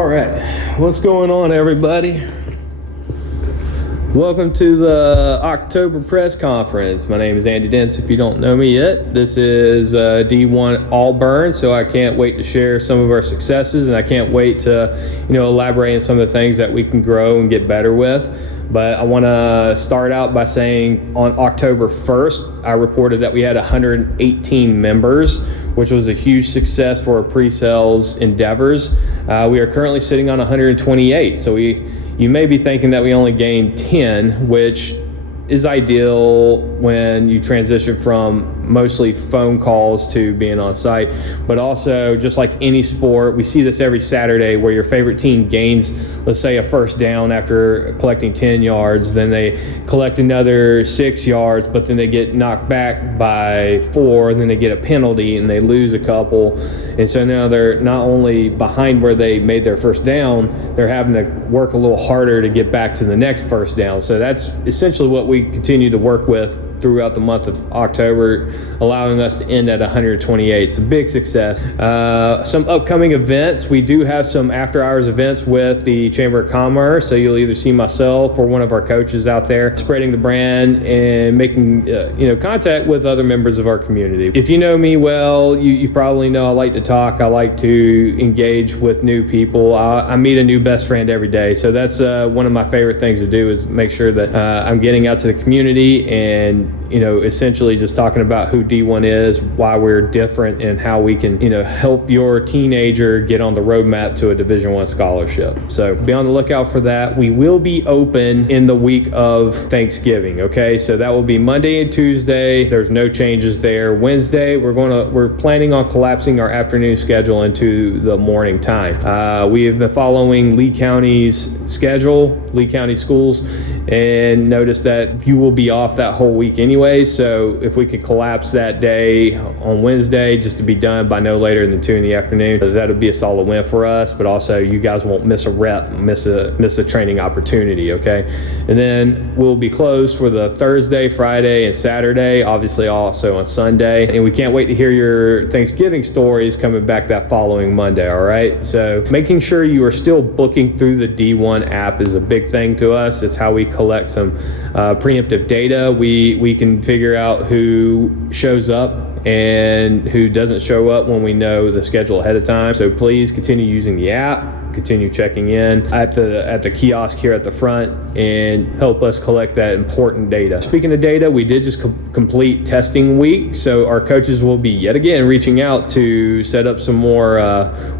All right, what's going on, everybody? Welcome to the October press conference. My name is Andy Dence. If you don't know me yet, this is D1 Auburn, so I can't wait to share some of our successes, and I can't wait to, elaborate on some of the things that we can grow and get better with. But I want to start out by saying on October 1st, I reported that we had 118 members, which was a huge success for our pre-sales endeavors. We are currently sitting on 128, so you may be thinking that we only gained 10, which is ideal when you transition from mostly phone calls to being on site. But also, just like any sport, we see this every Saturday where your favorite team gains, let's say, a first down after collecting 10 yards, then they collect another 6 yards, but then they get knocked back by 4, and then they get a penalty and they lose a couple. And so now they're not only behind where they made their first down, they're having to work a little harder to get back to the next first down. So that's essentially what we continue to work with throughout the month of October, allowing us to end at 128. It's a big success. Some upcoming events. We do have some after-hours events with the Chamber of Commerce, so you'll either see myself or one of our coaches out there spreading the brand and making contact with other members of our community. If you know me well, you probably know I like to talk. I like to engage with new people. I meet a new best friend every day, so that's one of my favorite things to do, is make sure that I'm getting out to the community and essentially just talking about who D1 is, why we're different, and how we can, help your teenager get on the roadmap to a Division I scholarship. So be on the lookout for that. We will be open in the week of Thanksgiving. Okay, so that will be Monday and Tuesday. There's no changes there. Wednesday, we're planning on collapsing our afternoon schedule into the morning time. We have been following Lee County's schedule, Lee County schools, and notice that you will be off that whole week anyway. So if we could collapse that day on Wednesday just to be done by no later than 2 in the afternoon, that would be a solid win for us. But also, you guys won't miss a rep, miss a training opportunity. Okay, and then we'll be closed for the Thursday, Friday, and Saturday. Obviously, also on Sunday. And we can't wait to hear your Thanksgiving stories coming back that following Monday. All right. So making sure you are still booking through the D1 app is a big thing to us. It's how we collect some preemptive data. We can figure out who shows up and who doesn't show up when we know the schedule ahead of time. So please continue using the app, continue checking in at the kiosk here at the front, and help us collect that important data. Speaking of data, we did just complete testing week, so our coaches will be yet again reaching out to set up some more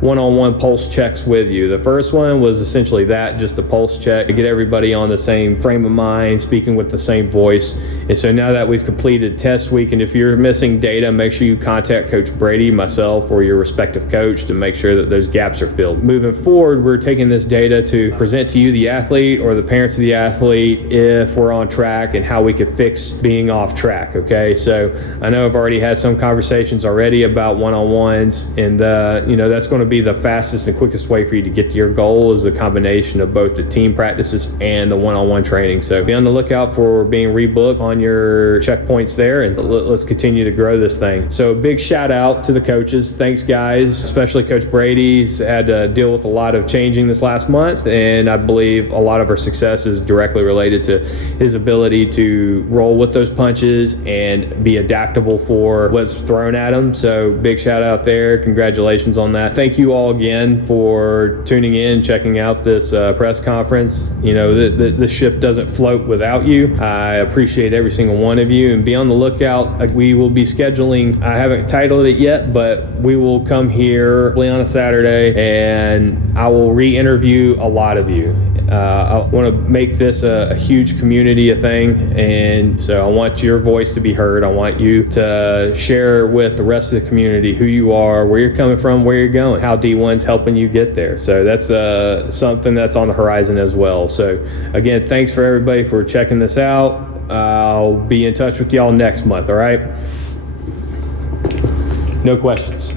one-on-one pulse checks with you. The first one was essentially that, just a pulse check to get everybody on the same frame of mind, speaking with the same voice. And so now that we've completed test week, and if you're missing data, make sure you contact Coach Brady, myself, or your respective coach to make sure that those gaps are filled. Moving forward, we're taking this data to present to you, the athlete, or the parents of the athlete, if we're on track and how we could fix being off track. Okay, so I know I've already had some conversations already about one-on-ones, and that's going to be the fastest and quickest way for you to get to your goal, is a combination of both the team practices and the one-on-one training. So be on the lookout for being rebooked on your checkpoints there, and let's continue to grow this thing. So big shout out to the coaches. Thanks, guys, especially Coach Brady. He's had to deal with a lot of changing this last month, and I believe a lot of our success is directly related to his ability to roll with those punches and be adaptable for what's thrown at him. So big shout out there. Congratulations on that. Thank you all again for tuning in, checking out this press conference. The ship doesn't float without you. I appreciate every single one of you, and be on the lookout. We will be scheduling, I haven't titled it yet, but we will come here on a Saturday, and I will re-interview a lot of you. I want to make this a huge community, a thing, and so I want your voice to be heard. I want you to share with the rest of the community who you are, where you're coming from, where you're going, how D1's helping you get there. So that's something that's on the horizon as well. So again, thanks for everybody for checking this out. I'll be in touch with y'all next month, all right? No questions.